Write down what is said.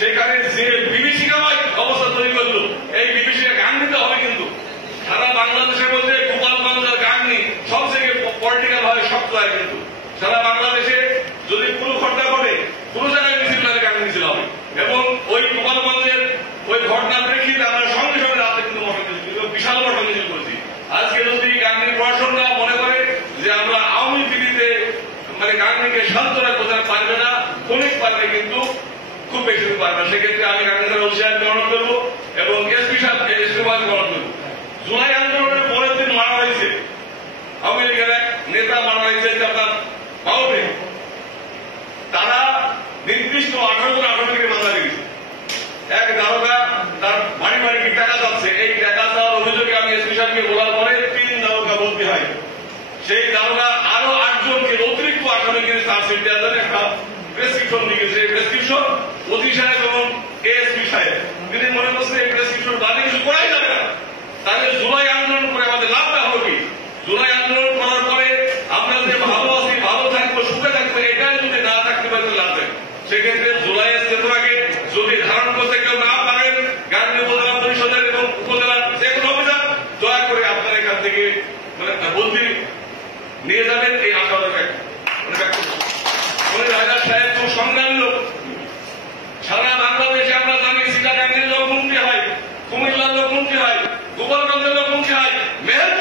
সেখানে যে বিভীষিকাময় অবস্থা তৈরি করলো, এই বিভীষিকা গাঙ্গিতে হবে কিন্তু সারা বাংলাদেশের মধ্যে গোপালগঞ্জ আর গাঙ্গি সব থেকে পলিটিক্যাল ভাবে শক্ত হয় কিন্তু সারা বাংলাদেশে যদি কোনো ঘটনা ঘটে কোন জায়গায় মিছিল না গাঙ্গি মিছিল হবে। এবং ওই গোপালগঞ্জের ওই ঘটনার প্রেক্ষিতে আমরা সঙ্গে সঙ্গে রাতে কিন্তু বিশাল মঠন মিছিল করেছি। আজকে যদি গাঙ্গির প্রশাসনরা মনে করে যে আমরা আওয়ামী বিধিতে মানে গাঙ্গিকে সান্ত্বনা বোঝাতে পারবে না, ক্ষণিক পারবে কিন্তু খুব বেশি পারবে না, সেক্ষেত্রে আমি গাঙ্গিকে হুঁশিয়ার গ্রহণ করবো এবং এসপি সাহেবকে গ্রহণ করবো। জুলাই আন্দোলনের পরের দিন মারা হয়েছে আওয়ামী লীগের এক নেতা মারা হয়েছে আপনার বাউরে, তারা নির্দিষ্ট 18 জন আসামিকে মামলা দিয়েছে। এক দারোগা তার বাড়ি বাড়ি টাকা যাচ্ছে, এই টাকা দেওয়ার অভিযোগে আমি এসপি সাহেবকে বলার পরে 3 দারোগা বদলি হয়। সেই দারোগা আরো 8 জনকে অতিরিক্ত আসামিকে চার্জশিট দেওয়ার জন্য একটা প্রেসক্রিপশন দিয়ে গেছে। এই প্রেসক্রিপশন ওসি সাহেব এবং এএসপি সাহেব তিনি মনে করছে এই প্রেসক্রিপশন বাদে কিছু করাই যাবে না, তাহলে জুলাই আন্দোলন করে আমাদের লাভটা হলো কি? জুলাই আন্দোলন করার পরে আমরা যে ভালো আছি, ভালো থাকবো, সুখে থাকবো, এটাই যদি না থাকতে পারি তো লাভ নেই। সেক্ষেত্রে জুলাইয়ের চেতনাকে যদি ধারণ করতে কেউ না পারেন, গান্ধী উপজেলা পরিষদের এবং উপজেলার যে কোনো অভিযান দয়া করে আপনার এখান থেকে বন্দি নিয়ে যাবেন, এই আশা হাজার সাহেব খুব সংজ্ঞান লোক। সারা বাংলাদেশে আমরা জানি চিটাগাঙ্গের লোক মুক্তি হয়, কুমিল্লার লোক মুক্তি হয়, গোপালগঞ্জের লোক মুক্তি হয়, মেহেরপুর